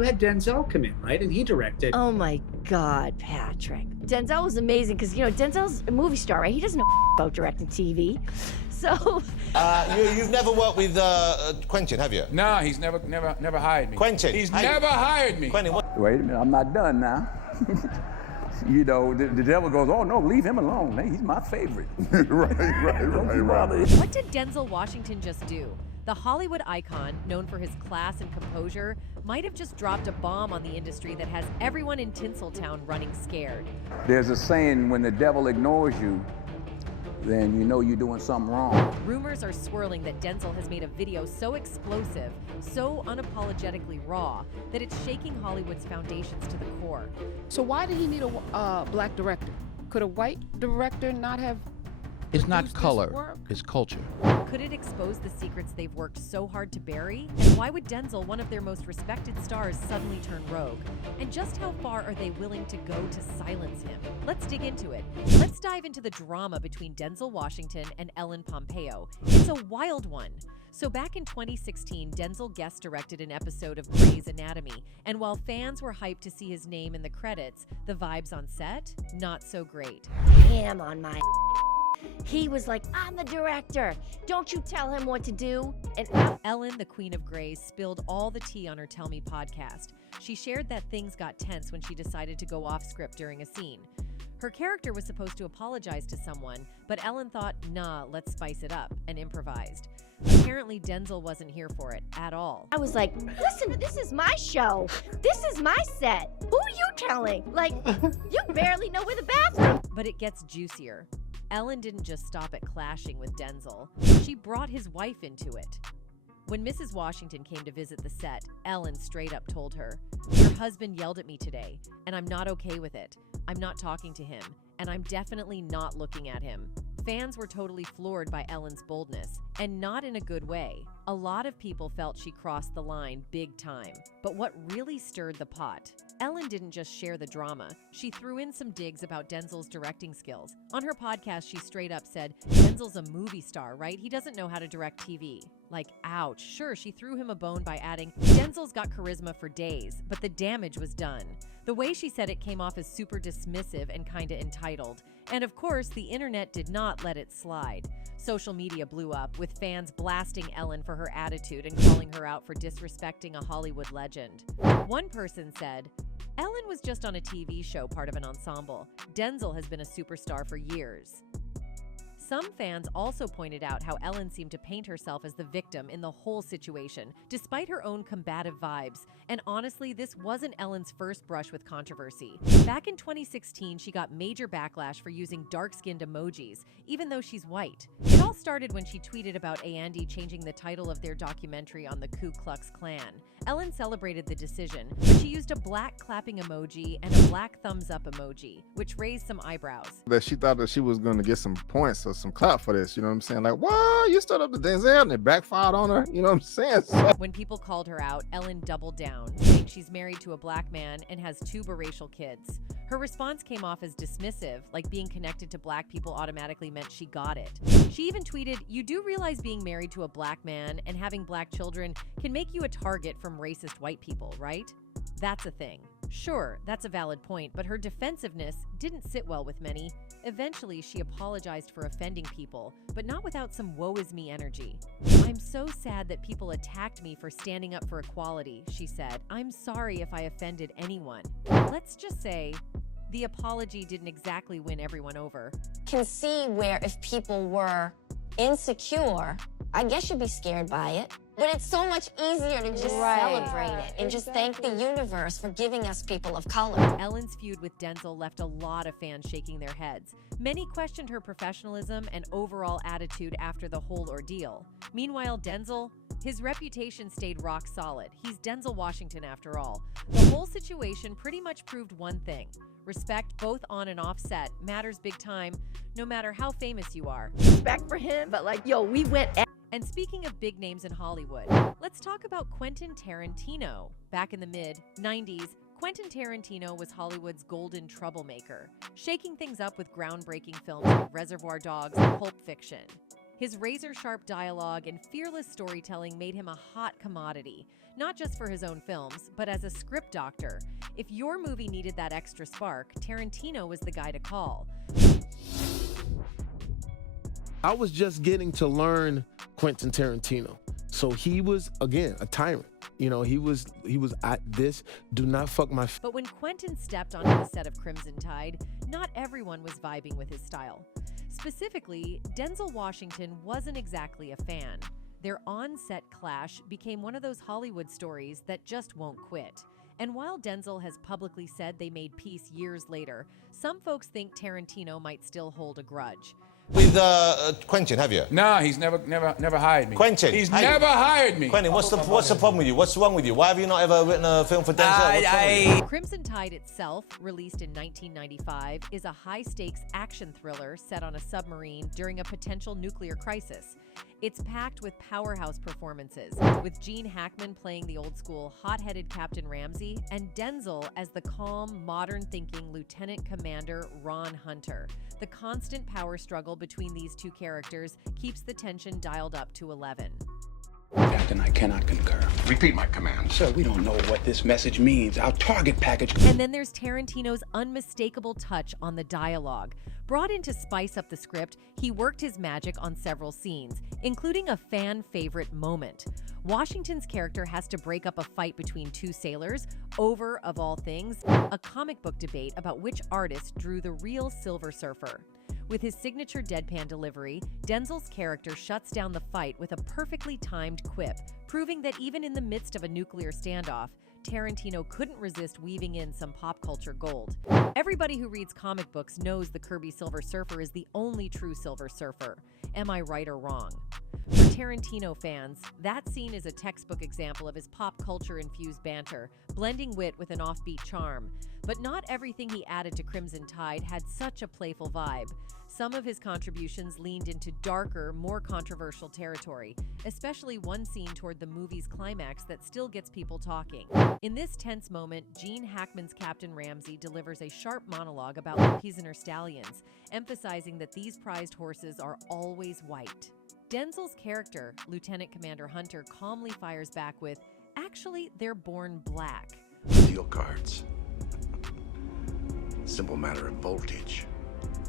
You had Denzel come in, right? And he directed. Oh my God, Patrick. Denzel was amazing because, Denzel's a movie star, right? He doesn't know about directing TV. So... You've never worked with Quentin, have you? No, he's never hired me. Quentin? He's never hired me. Quentin, what? Wait a minute, I'm not done now. The devil goes, oh no, leave him alone. Hey, he's my favorite. right. What did Denzel Washington just do? The Hollywood icon, known for his class and composure, might have just dropped a bomb on the industry that has everyone in Tinseltown running scared. There's a saying, when the devil ignores you, then you know you're doing something wrong. Rumors are swirling that Denzel has made a video so explosive, so unapologetically raw, that it's shaking Hollywood's foundations to the core. So why did he need a black director? Could a white director not have? It's not color, it's culture. Could it expose the secrets they've worked so hard to bury? And why would Denzel, one of their most respected stars, suddenly turn rogue? And just how far are they willing to go to silence him? Let's dig into it. Let's dive into the drama between Denzel Washington and Ellen Pompeo. It's a wild one. So back in 2016, Denzel guest directed an episode of Grey's Anatomy, and while fans were hyped to see his name in the credits, the vibes on set, not so great. Damn on my... He was like, I'm the director. Don't you tell him what to do. And Ellen, the Queen of Grey, spilled all the tea on her Tell Me podcast. She shared that things got tense when she decided to go off script during a scene. Her character was supposed to apologize to someone, but Ellen thought, nah, let's spice it up, and improvised. Apparently, Denzel wasn't here for it at all. I was like, listen, this is my show. This is my set. Who are you telling? Like, you barely know where the bathroom. But it gets juicier. Ellen didn't just stop at clashing with Denzel. She brought his wife into it. When Mrs. Washington came to visit the set, Ellen straight up told her, "Your husband yelled at me today, and I'm not okay with it. I'm not talking to him, and I'm definitely not looking at him." Fans were totally floored by Ellen's boldness, and not in a good way. A lot of people felt she crossed the line big time. But what really stirred the pot? Ellen didn't just share the drama. She threw in some digs about Denzel's directing skills. On her podcast, she straight up said, "Denzel's a movie star, right? He doesn't know how to direct TV." Like, ouch. Sure, she threw him a bone by adding, "Denzel's got charisma for days," but the damage was done. The way she said it came off as super dismissive and kinda entitled. And of course, the internet did not let it slide. Social media blew up, with fans blasting Ellen for her attitude and calling her out for disrespecting a Hollywood legend. One person said, "Ellen was just on a TV show, part of an ensemble. Denzel has been a superstar for years." Some fans also pointed out how Ellen seemed to paint herself as the victim in the whole situation, despite her own combative vibes. And honestly, this wasn't Ellen's first brush with controversy. Back in 2016, she got major backlash for using dark-skinned emojis, even though she's white. It all started when she tweeted about Andy changing the title of their documentary on the Ku Klux Klan. Ellen celebrated the decision, but she used a black clapping emoji and a black thumbs up emoji, which raised some eyebrows. That she thought that she was going to get some points or some clout for this, you know what I'm saying? Like, what? You stood up to Denzel and it backfired on her, you know what I'm saying? So when people called her out, Ellen doubled down, saying she's married to a black man and has 2 biracial kids. Her response came off as dismissive, like being connected to black people automatically meant she got it. She even tweeted, "You do realize being married to a black man and having black children can make you a target from racist white people, right? That's a thing." Sure, that's a valid point, but her defensiveness didn't sit well with many. Eventually, she apologized for offending people, but not without some woe-is-me energy. "I'm so sad that people attacked me for standing up for equality," she said. "I'm sorry if I offended anyone." Let's just say, the apology didn't exactly win everyone over. Can see where if people were insecure, I guess you'd be scared by it. But it's so much easier to just celebrate it and just thank the universe for giving us people of color. Ellen's feud with Denzel left a lot of fans shaking their heads. Many questioned her professionalism and overall attitude after the whole ordeal. Meanwhile, Denzel, his reputation stayed rock solid. He's Denzel Washington after all. The whole situation pretty much proved one thing. Respect, both on and off set, matters big time, no matter how famous you are. Respect for him, but like, yo, we went... And speaking of big names in Hollywood, let's talk about Quentin Tarantino. Back in the mid-90s, Quentin Tarantino was Hollywood's golden troublemaker, shaking things up with groundbreaking films like Reservoir Dogs and Pulp Fiction. His razor-sharp dialogue and fearless storytelling made him a hot commodity, not just for his own films, but as a script doctor. If your movie needed that extra spark, Tarantino was the guy to call. I was just getting to learn Quentin Tarantino. So he was, again, a tyrant. You know, he was at this, do not fuck my... But when Quentin stepped onto the set of Crimson Tide, not everyone was vibing with his style. Specifically, Denzel Washington wasn't exactly a fan. Their on-set clash became one of those Hollywood stories that just won't quit. And while Denzel has publicly said they made peace years later, some folks think Tarantino might still hold a grudge. With Quentin, have you? No, he's never hired me. Quentin? He's never hired me. Quentin, what's the problem with you? What's wrong with you? Why have you not ever written a film for Denzel? Crimson Tide itself, released in 1995, is a high-stakes action thriller set on a submarine during a potential nuclear crisis. It's packed with powerhouse performances, with Gene Hackman playing the old-school, hot-headed Captain Ramsey, and Denzel as the calm, modern-thinking Lieutenant Commander Ron Hunter. The constant power struggle between these two characters keeps the tension dialed up to 11. Captain, I cannot concur. Repeat my command. Sir, we don't know what this message means. Our target package... And then there's Tarantino's unmistakable touch on the dialogue. Brought in to spice up the script, he worked his magic on several scenes, including a fan-favorite moment. Washington's character has to break up a fight between two sailors over, of all things, a comic book debate about which artist drew the real Silver Surfer. With his signature deadpan delivery, Denzel's character shuts down the fight with a perfectly timed quip, proving that even in the midst of a nuclear standoff, Tarantino couldn't resist weaving in some pop culture gold. Everybody who reads comic books knows the Kirby Silver Surfer is the only true Silver Surfer. Am I right or wrong? For Tarantino fans, that scene is a textbook example of his pop culture-infused banter, blending wit with an offbeat charm. But not everything he added to Crimson Tide had such a playful vibe. Some of his contributions leaned into darker, more controversial territory, especially one scene toward the movie's climax that still gets people talking. In this tense moment, Gene Hackman's Captain Ramsey delivers a sharp monologue about the Piesoner stallions, emphasizing that these prized horses are always white. Denzel's character, Lieutenant Commander Hunter, calmly fires back with, "Actually, they're born black." Deal cards. Simple matter of voltage.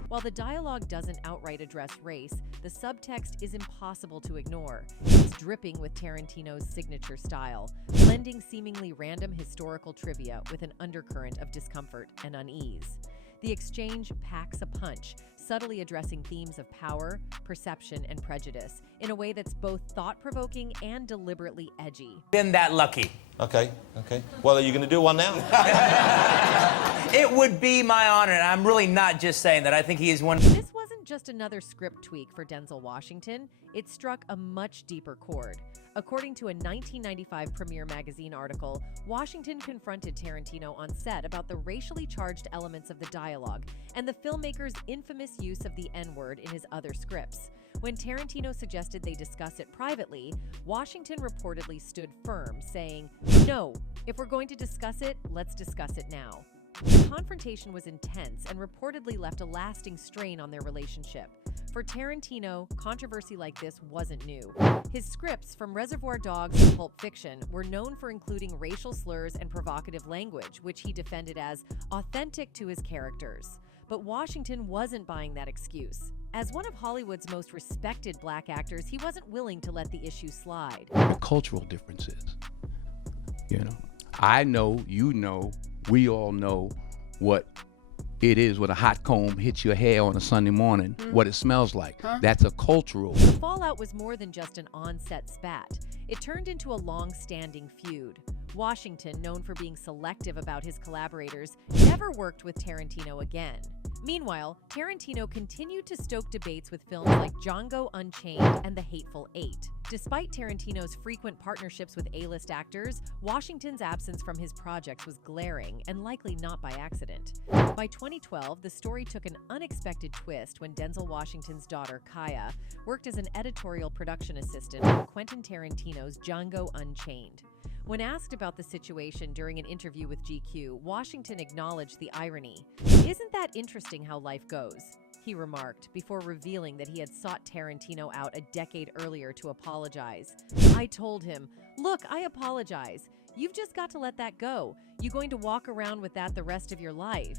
While the dialogue doesn't outright address race, the subtext is impossible to ignore. It's dripping with Tarantino's signature style, blending seemingly random historical trivia with an undercurrent of discomfort and unease. The exchange packs a punch, subtly addressing themes of power, perception, and prejudice in a way that's both thought-provoking and deliberately edgy. Been that lucky. Okay. Well, are you going to do one now? It would be my honor, and I'm really not just saying that. I think he is one. This wasn't just another script tweak for Denzel Washington. It struck a much deeper chord. According to a 1995 Premiere Magazine article, Washington confronted Tarantino on set about the racially charged elements of the dialogue and the filmmaker's infamous use of the N-word in his other scripts. When Tarantino suggested they discuss it privately, Washington reportedly stood firm, saying, "No, if we're going to discuss it, let's discuss it now." The confrontation was intense and reportedly left a lasting strain on their relationship. For Tarantino, controversy like this wasn't new. His scripts, from Reservoir Dogs to Pulp Fiction, were known for including racial slurs and provocative language, which he defended as authentic to his characters. But Washington wasn't buying that excuse. As one of Hollywood's most respected black actors, he wasn't willing to let the issue slide. The cultural differences. You know, I know, you know, we all know what it is when a hot comb hits your hair on a Sunday morning, what it smells like. That's a cultural. The fallout was more than just an on-set spat. It turned into a long-standing feud. Washington, known for being selective about his collaborators, never worked with Tarantino again. Meanwhile, Tarantino continued to stoke debates with films like Django Unchained and The Hateful Eight. Despite Tarantino's frequent partnerships with A-list actors, Washington's absence from his projects was glaring and likely not by accident. By 2012, the story took an unexpected twist when Denzel Washington's daughter, Kaya, worked as an editorial production assistant on Quentin Tarantino's Django Unchained. When asked about the situation during an interview with GQ, Washington acknowledged the irony. "Isn't that interesting how life goes?" he remarked before revealing that he had sought Tarantino out a decade earlier to apologize. "I told him, look, I apologize. You've just got to let that go. You're going to walk around with that the rest of your life,"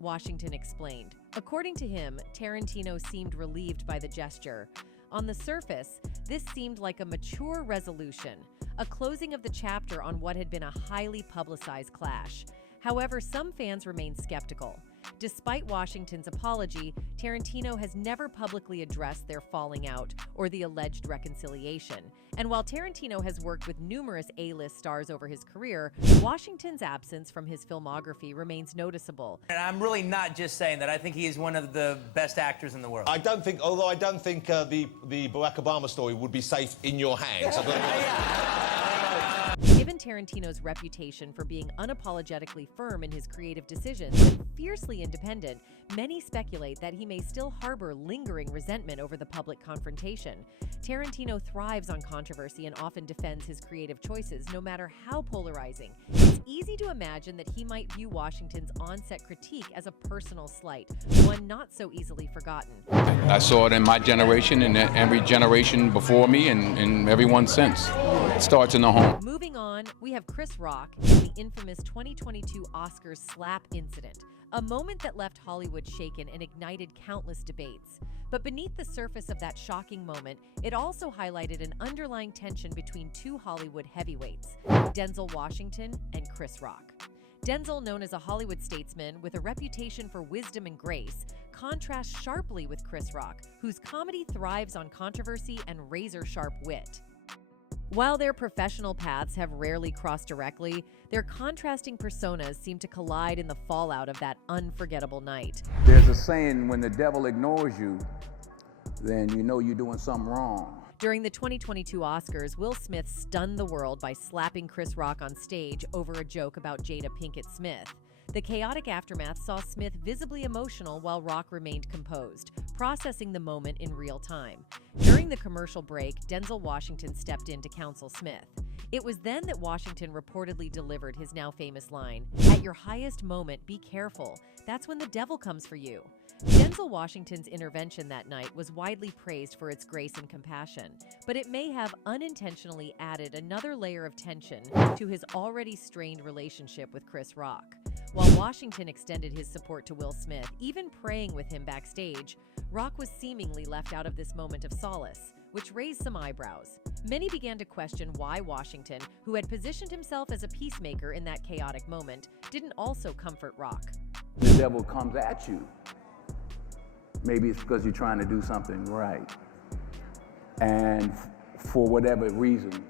Washington explained. According to him, Tarantino seemed relieved by the gesture. On the surface, this seemed like a mature resolution, a closing of the chapter on what had been a highly publicized clash. However, some fans remain skeptical. Despite Washington's apology, Tarantino has never publicly addressed their falling out or the alleged reconciliation. And while Tarantino has worked with numerous A-list stars over his career, Washington's absence from his filmography remains noticeable. And I'm really not just saying that. I think he is one of the best actors in the world. Although I don't think the Barack Obama story would be safe in your hands. Given Tarantino's reputation for being unapologetically firm in his creative decisions and fiercely independent, many speculate that he may still harbor lingering resentment over the public confrontation. Tarantino thrives on controversy and often defends his creative choices, no matter how polarizing. It's easy to imagine that he might view Washington's on-set critique as a personal slight, one not so easily forgotten. I saw it in my generation and every generation before me and everyone since. It starts in the home. Moving on, we have Chris Rock and the infamous 2022 Oscars slap incident, a moment that left Hollywood shaken and ignited countless debates. But beneath the surface of that shocking moment, it also highlighted an underlying tension between two Hollywood heavyweights, Denzel Washington and Chris Rock. Denzel, known as a Hollywood statesman with a reputation for wisdom and grace, contrasts sharply with Chris Rock, whose comedy thrives on controversy and razor-sharp wit. While their professional paths have rarely crossed directly, their contrasting personas seem to collide in the fallout of that unforgettable night. There's a saying, when the devil ignores you, then you know you're doing something wrong. During the 2022 Oscars, Will Smith stunned the world by slapping Chris Rock on stage over a joke about Jada Pinkett Smith. The chaotic aftermath saw Smith visibly emotional while Rock remained composed, processing the moment in real time. During the commercial break, Denzel Washington stepped in to counsel Smith. It was then that Washington reportedly delivered his now famous line, "At your highest moment, be careful. That's when the devil comes for you." Denzel Washington's intervention that night was widely praised for its grace and compassion, but it may have unintentionally added another layer of tension to his already strained relationship with Chris Rock. While Washington extended his support to Will Smith, even praying with him backstage, Rock was seemingly left out of this moment of solace, which raised some eyebrows. Many began to question why Washington, who had positioned himself as a peacemaker in that chaotic moment, didn't also comfort Rock. The devil comes at you. Maybe it's because you're trying to do something right. And for whatever reason,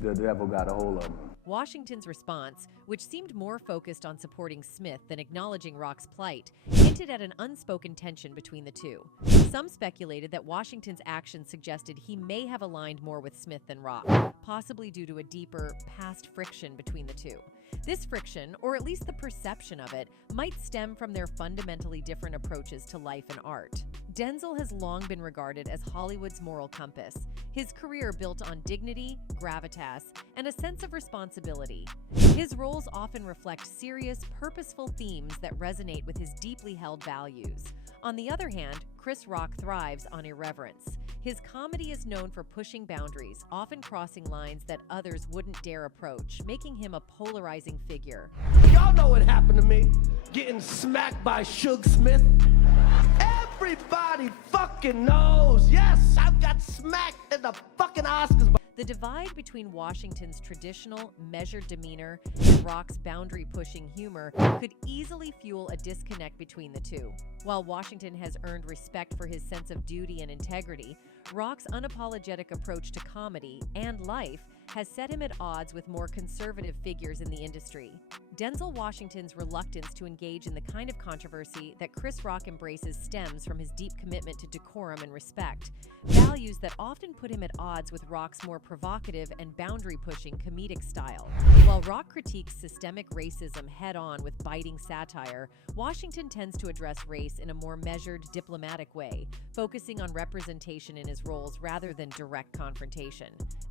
the devil got a hold of him. Washington's response, which seemed more focused on supporting Smith than acknowledging Rock's plight, hinted at an unspoken tension between the two. Some speculated that Washington's actions suggested he may have aligned more with Smith than Rock, possibly due to a deeper, past friction between the two. This friction, or at least the perception of it, might stem from their fundamentally different approaches to life and art. Denzel has long been regarded as Hollywood's moral compass, his career built on dignity, gravitas, and a sense of responsibility. His roles often reflect serious, purposeful themes that resonate with his deeply held values. On the other hand, Chris Rock thrives on irreverence. His comedy is known for pushing boundaries, often crossing lines that others wouldn't dare approach, making him a polarizing figure. Y'all know what happened to me, getting smacked by Suge Smith. Everybody fucking knows. Yes, I got smacked in the fucking Oscars. The divide between Washington's traditional, measured demeanor and Rock's boundary-pushing humor could easily fuel a disconnect between the two. While Washington has earned respect for his sense of duty and integrity, Rock's unapologetic approach to comedy and life has set him at odds with more conservative figures in the industry. Denzel Washington's reluctance to engage in the kind of controversy that Chris Rock embraces stems from his deep commitment to decorum and respect, values that often put him at odds with Rock's more provocative and boundary-pushing comedic style. While Rock critiques systemic racism head-on with biting satire, Washington tends to address race in a more measured, diplomatic way, focusing on representation in his roles rather than direct confrontation.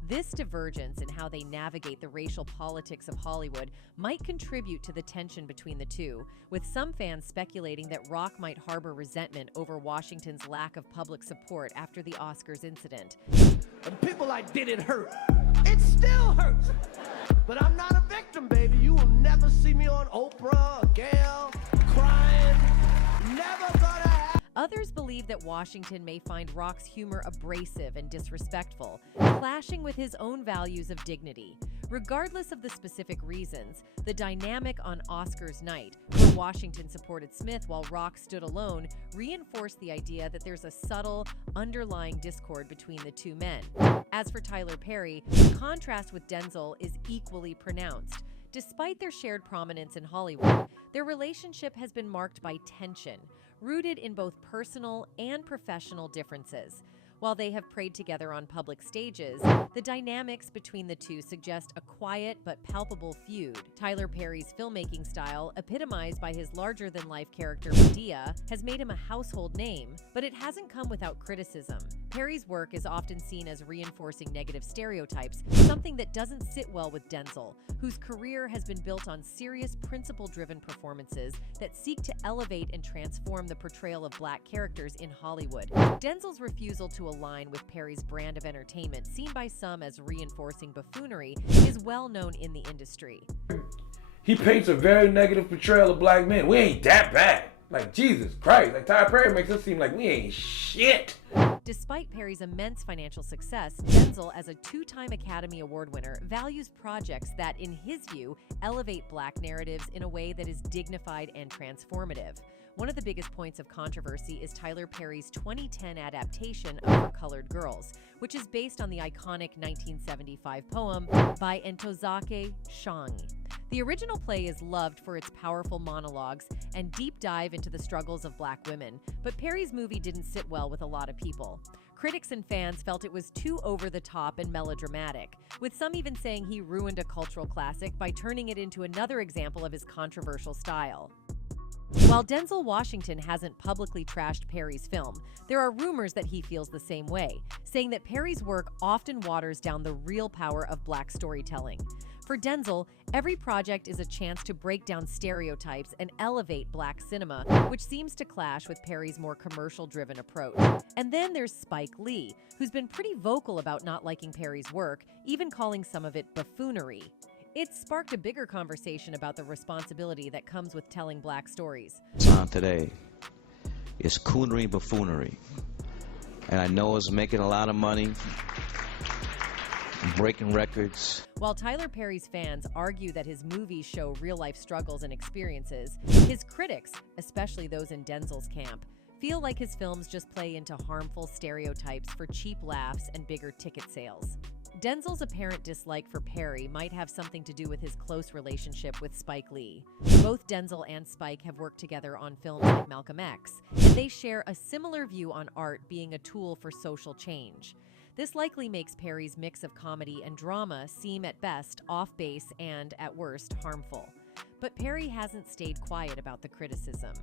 This divergence in how they navigate the racial politics of Hollywood might contribute tribute to the tension between the two, with some fans speculating that Rock might harbor resentment over Washington's lack of public support after the Oscars incident. And people like, did it hurt? It still hurts. But I'm not a victim, baby. You will never see me on Oprah or Gayle crying. Never gonna happen. Others believe that Washington may find Rock's humor abrasive and disrespectful, clashing with his own values of dignity. Regardless of the specific reasons, the dynamic on Oscars night, where Washington supported Smith while Rock stood alone, reinforced the idea that there's a subtle, underlying discord between the two men. As for Tyler Perry, the contrast with Denzel is equally pronounced. Despite their shared prominence in Hollywood, their relationship has been marked by tension, rooted in both personal and professional differences. While they have prayed together on public stages, the dynamics between the two suggest a quiet but palpable feud. Tyler Perry's filmmaking style, epitomized by his larger-than-life character Medea, has made him a household name, but it hasn't come without criticism. Perry's work is often seen as reinforcing negative stereotypes, something that doesn't sit well with Denzel, whose career has been built on serious, principle-driven performances that seek to elevate and transform the portrayal of black characters in Hollywood. Denzel's refusal to align with Perry's brand of entertainment, seen by some as reinforcing buffoonery, is well known in the industry. He paints a very negative portrayal of black men. We ain't that bad. Like, Jesus Christ. Like, Tyler Perry makes us seem like we ain't shit. Despite Perry's immense financial success, Denzel, as a two-time Academy Award winner, values projects that, in his view, elevate black narratives in a way that is dignified and transformative. One of the biggest points of controversy is Tyler Perry's 2010 adaptation of For Colored Girls, which is based on the iconic 1975 poem by Ntozake Shange. The original play is loved for its powerful monologues and deep dive into the struggles of black women, but Perry's movie didn't sit well with a lot of people. Critics and fans felt it was too over-the-top and melodramatic, with some even saying he ruined a cultural classic by turning it into another example of his controversial style. While Denzel Washington hasn't publicly trashed Perry's film, there are rumors that he feels the same way, saying that Perry's work often waters down the real power of black storytelling. For Denzel, every project is a chance to break down stereotypes and elevate black cinema, which seems to clash with Perry's more commercial-driven approach. And then there's Spike Lee, who's been pretty vocal about not liking Perry's work, even calling some of it buffoonery. It sparked a bigger conversation about the responsibility that comes with telling black stories. Time today is coonery buffoonery. And I know it's making a lot of money, breaking records. While Tyler Perry's fans argue that his movies show real-life struggles and experiences, his critics, especially those in Denzel's camp, feel like his films just play into harmful stereotypes for cheap laughs and bigger ticket sales. Denzel's apparent dislike for Perry might have something to do with his close relationship with Spike Lee. Both Denzel and Spike have worked together on films like Malcolm X, and they share a similar view on art being a tool for social change. This likely makes Perry's mix of comedy and drama seem at best off-base and, at worst, harmful. But Perry hasn't stayed quiet about the criticism.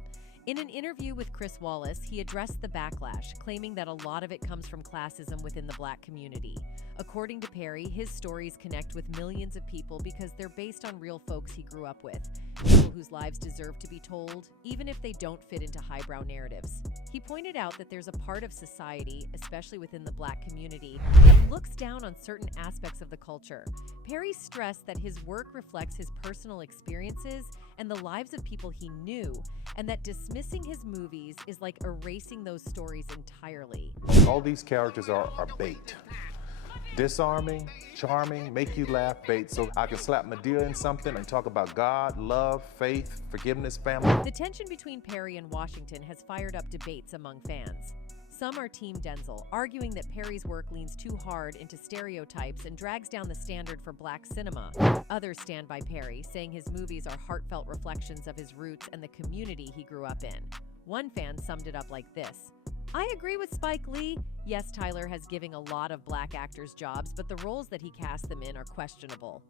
In an interview with Chris Wallace, he addressed the backlash, claiming that a lot of it comes from classism within the black community. According to Perry, his stories connect with millions of people because they're based on real folks he grew up with, people whose lives deserve to be told, even if they don't fit into highbrow narratives. He pointed out that there's a part of society, especially within the black community, that looks down on certain aspects of the culture. Perry stressed that his work reflects his personal experiences and the lives of people he knew, and that dismissing his movies is like erasing those stories entirely. All these characters are bait. Disarming, charming, make you laugh bait, so I can slap Medea in something and talk about God, love, faith, forgiveness, family. The tension between Perry and Washington has fired up debates among fans. Some are Team Denzel, arguing that Perry's work leans too hard into stereotypes and drags down the standard for black cinema. Others stand by Perry, saying his movies are heartfelt reflections of his roots and the community he grew up in. One fan summed it up like this: "I agree with Spike Lee. Yes, Tyler has given a lot of black actors jobs, but the roles that he cast them in are questionable."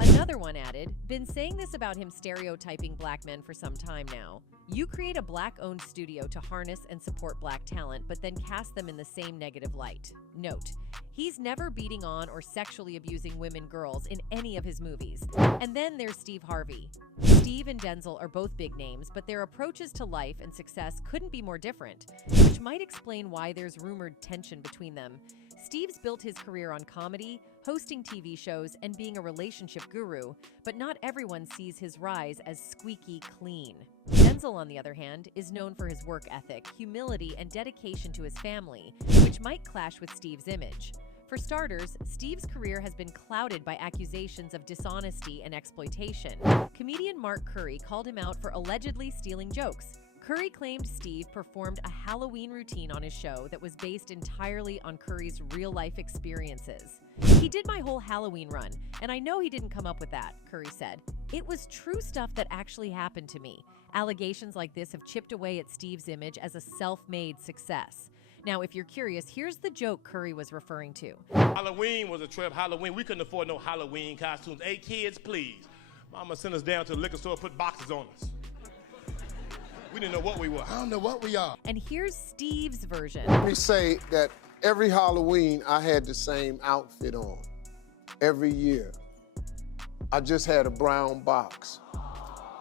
Another one added, been saying this about him stereotyping black men for some time now. You create a black-owned studio to harness and support black talent, but then cast them in the same negative light. Note, he's never beating on or sexually abusing women, girls in any of his movies. And then there's Steve Harvey. Steve and Denzel are both big names, but their approaches to life and success couldn't be more different, which might explain why there's rumored tension between them. Steve's built his career on comedy, hosting TV shows, and being a relationship guru, but not everyone sees his rise as squeaky clean. Denzel, on the other hand, is known for his work ethic, humility, and dedication to his family, which might clash with Steve's image. For starters, Steve's career has been clouded by accusations of dishonesty and exploitation. Comedian Mark Curry called him out for allegedly stealing jokes. Curry claimed Steve performed a Halloween routine on his show that was based entirely on Curry's real-life experiences. He did my whole Halloween run, and I know he didn't come up with that, Curry said. It was true stuff that actually happened to me. Allegations like this have chipped away at Steve's image as a self-made success. Now, if you're curious, here's the joke Curry was referring to. Halloween was a trip. Halloween, we couldn't afford no Halloween costumes. Hey, kids, please. Mama sent us down to the liquor store, put boxes on us. We didn't know what we were. I don't know what we are. And here's Steve's version. Let me say that every Halloween, I had the same outfit on. Every year. I just had a brown box.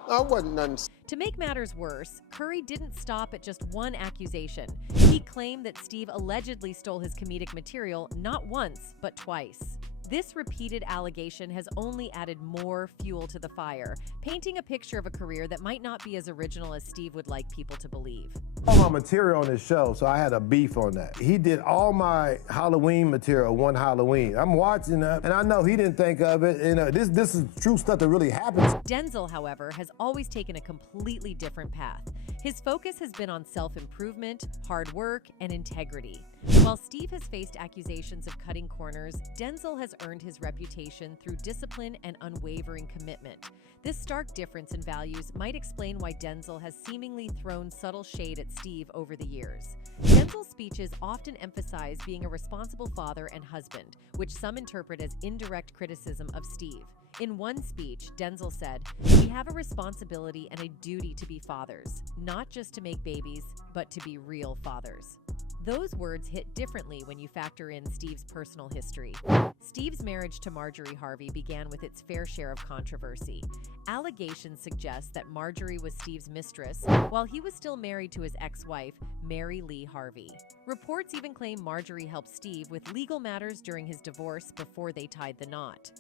I wasn't nothing. To make matters worse, Curry didn't stop at just one accusation. He claimed that Steve allegedly stole his comedic material not once, but twice. This repeated allegation has only added more fuel to the fire, painting a picture of a career that might not be as original as Steve would like people to believe. All my material on his show, so I had a beef on that. He did all my Halloween material one Halloween. I'm watching that, and I know he didn't think of it. You know, this is true stuff that really happens. Denzel, however, has always taken a completely different path. His focus has been on self-improvement, hard work, and integrity. While Steve has faced accusations of cutting corners, Denzel has earned his reputation through discipline and unwavering commitment. This stark difference in values might explain why Denzel has seemingly thrown subtle shade at Steve over the years. Denzel's speeches often emphasize being a responsible father and husband, which some interpret as indirect criticism of Steve. In one speech, Denzel said, "We have a responsibility and a duty to be fathers, not just to make babies, but to be real fathers." Those words hit differently when you factor in Steve's personal history. Steve's marriage to Marjorie Harvey began with its fair share of controversy. Allegations suggest that Marjorie was Steve's mistress while he was still married to his ex-wife, Mary Lee Harvey. Reports even claim Marjorie helped Steve with legal matters during his divorce before they tied the knot.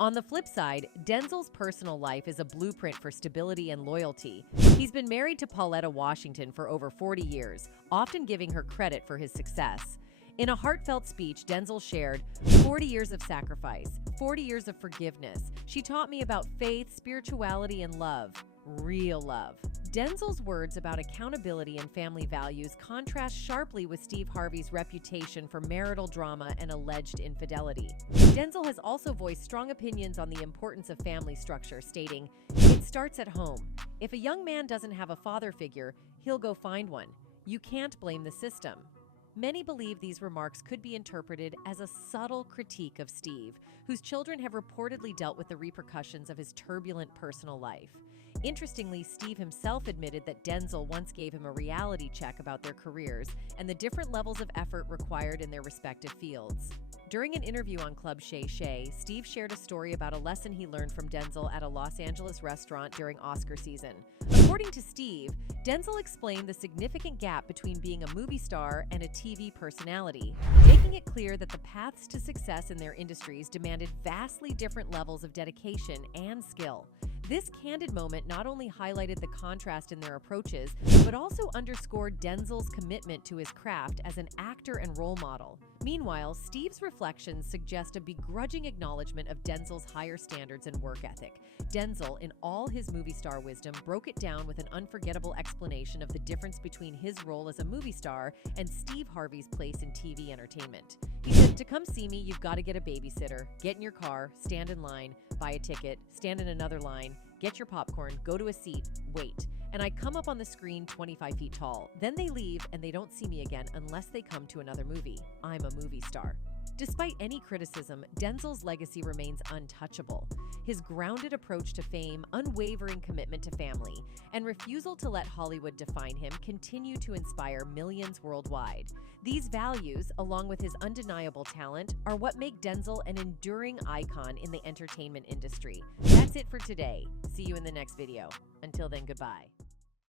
On the flip side, Denzel's personal life is a blueprint for stability and loyalty. He's been married to Pauletta Washington for over 40 years, often giving her credit for his success. In a heartfelt speech, Denzel shared, 40 years of sacrifice, 40 years of forgiveness. She taught me about faith, spirituality, and love. Real love. Denzel's words about accountability and family values contrast sharply with Steve Harvey's reputation for marital drama and alleged infidelity. Denzel has also voiced strong opinions on the importance of family structure, stating, "It starts at home. If a young man doesn't have a father figure, he'll go find one. You can't blame the system." Many believe these remarks could be interpreted as a subtle critique of Steve, whose children have reportedly dealt with the repercussions of his turbulent personal life. Interestingly, Steve himself admitted that Denzel once gave him a reality check about their careers and the different levels of effort required in their respective fields. During an interview on Club Shay Shay, Steve shared a story about a lesson he learned from Denzel at a Los Angeles restaurant during Oscar season. According to Steve, Denzel explained the significant gap between being a movie star and a TV personality, making it clear that the paths to success in their industries demanded vastly different levels of dedication and skill. This candid moment not only highlighted the contrast in their approaches, but also underscored Denzel's commitment to his craft as an actor and role model. Meanwhile, Steve's reflections suggest a begrudging acknowledgement of Denzel's higher standards and work ethic. Denzel, in all his movie star wisdom, broke it down with an unforgettable explanation of the difference between his role as a movie star and Steve Harvey's place in TV entertainment. He said, "To come see me, you've got to get a babysitter, get in your car, stand in line, buy a ticket, stand in another line, get your popcorn, go to a seat, wait. And I come up on the screen 25 feet tall. Then they leave and they don't see me again unless they come to another movie. I'm a movie star." Despite any criticism, Denzel's legacy remains untouchable. His grounded approach to fame, unwavering commitment to family, and refusal to let Hollywood define him continue to inspire millions worldwide. These values, along with his undeniable talent, are what make Denzel an enduring icon in the entertainment industry. That's it for today. See you in the next video. Until then, goodbye.